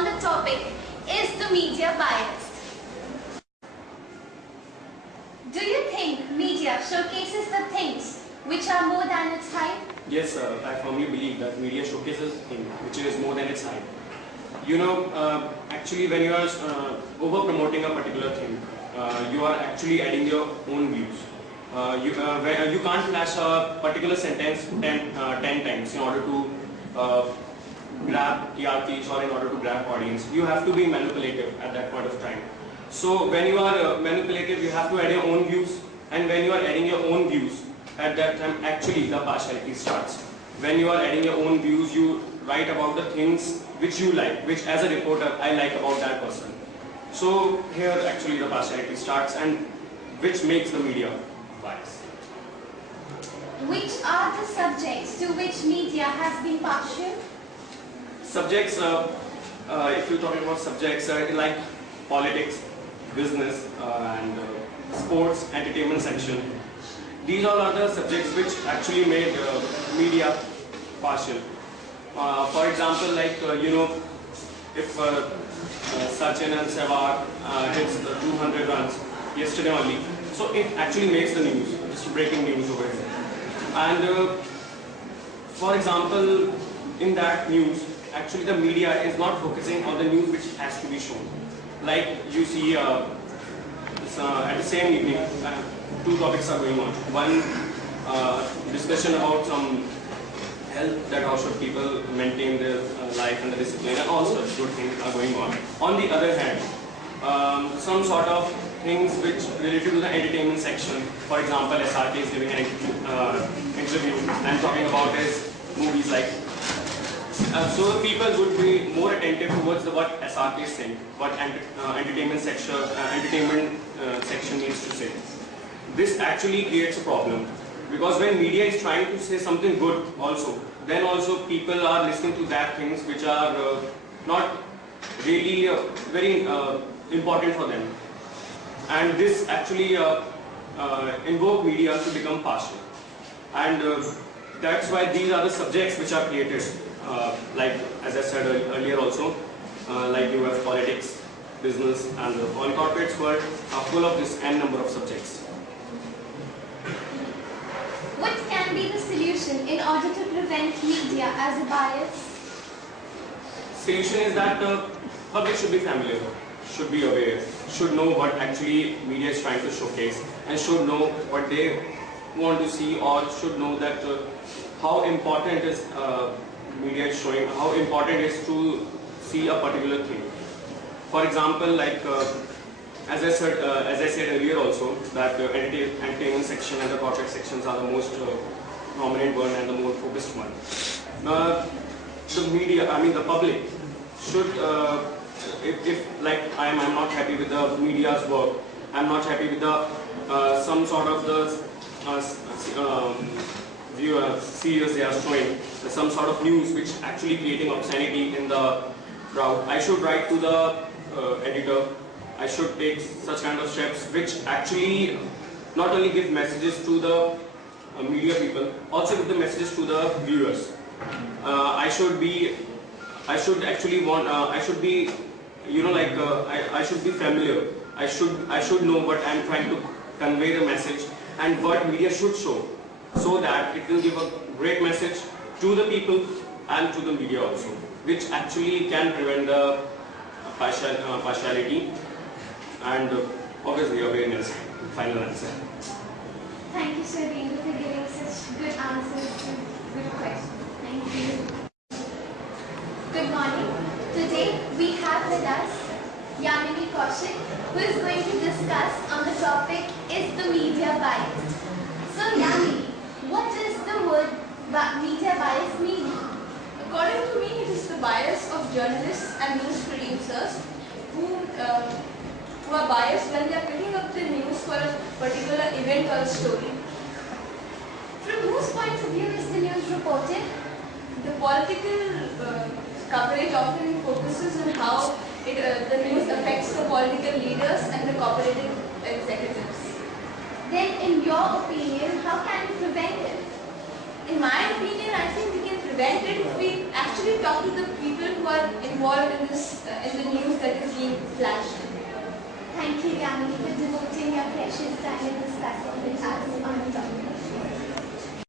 on the topic, is the media biased? Do you think media showcases the things which are more than its hype? Yes, I firmly believe that media showcases things which is more than its hype. You know, actually when you are over-promoting a particular thing, you are actually adding your own views. You can't flash a particular sentence 10 times in order to grab TRPs or in order to grab audience. You have to be manipulative at that point of time. So when you are manipulative, you have to add your own views, and when you are adding your own views, at that time actually the partiality starts. When you are adding your own views, you write about the things which you like, which as a reporter I like about that person. So here actually the partiality starts, and which makes the media biased. Which are the subjects to which media has been partial? Subjects, if you're talking about subjects like politics, business and sports, entertainment section, these all are the subjects which actually made media partial. For example, like you know, if Sachin and Sehwag hits the 200 runs yesterday only, so it actually makes the news, just breaking news over here. And for example, in that news, actually the media is not focusing on the news which has to be shown. Like you see, at the same evening, two topics are going on. One, discussion about some health, that how should people maintain their life and the discipline, and all such good things are going on. On the other hand, some sort of things which related to the entertainment section. For example, SRK is giving an interview and talking about his movies like. So people would be more attentive towards what SRK is saying, what entertainment section needs to say. This actually creates a problem, because when media is trying to say something good also, then also people are listening to that things which are not really very important for them. And this actually invoke media to become partial. And that's why these are the subjects which are created. Like as I said earlier also, like you have politics, business, and all corporates world are full of this n number of subjects. What can be the solution in order to prevent media as a bias? Solution is that public should be familiar, should be aware, should know what actually media is trying to showcase, and should know what they want to see, or should know that how important is media is showing, how important it is to see a particular thing. For example, like as I said earlier also, that entertainment section and the corporate sections are the most prominent one and the most focused one. The media, I mean the public, should, if like I'm not happy with the media's work, I'm not happy with the some sort of the serious they are showing, some sort of news which actually creating obscenity in the crowd, I should write to the editor. I should take such kind of steps which actually not only give messages to the media people, also give the messages to the viewers. I should be, you know, like I should be familiar. I should know what I'm trying to convey the message and what media should show, so that it will give a great message to the people and to the media also, which actually can prevent the partiality and obviously awareness. Final answer. Thank you, Sharvendra, for giving such good answers to good questions. Thank you. Good morning. Today we have with us Yamini Kaushik, who is going to discuss on the topic, is the media biased? So Yamini, what does the word media bias mean? According to me, it is the bias of journalists and news producers who are biased when they are picking up the news for a particular event or a story. From whose point of view is the news reported? The political coverage often focuses on how the news affects the political leaders and the cooperative executives. Then, in your opinion, how can we prevent it? In my opinion, I think we can prevent it if we actually talk talk to the people who are involved in this in the news that is being flashed. Thank you, Yamini, for devoting your precious time in discussing with us on the topic.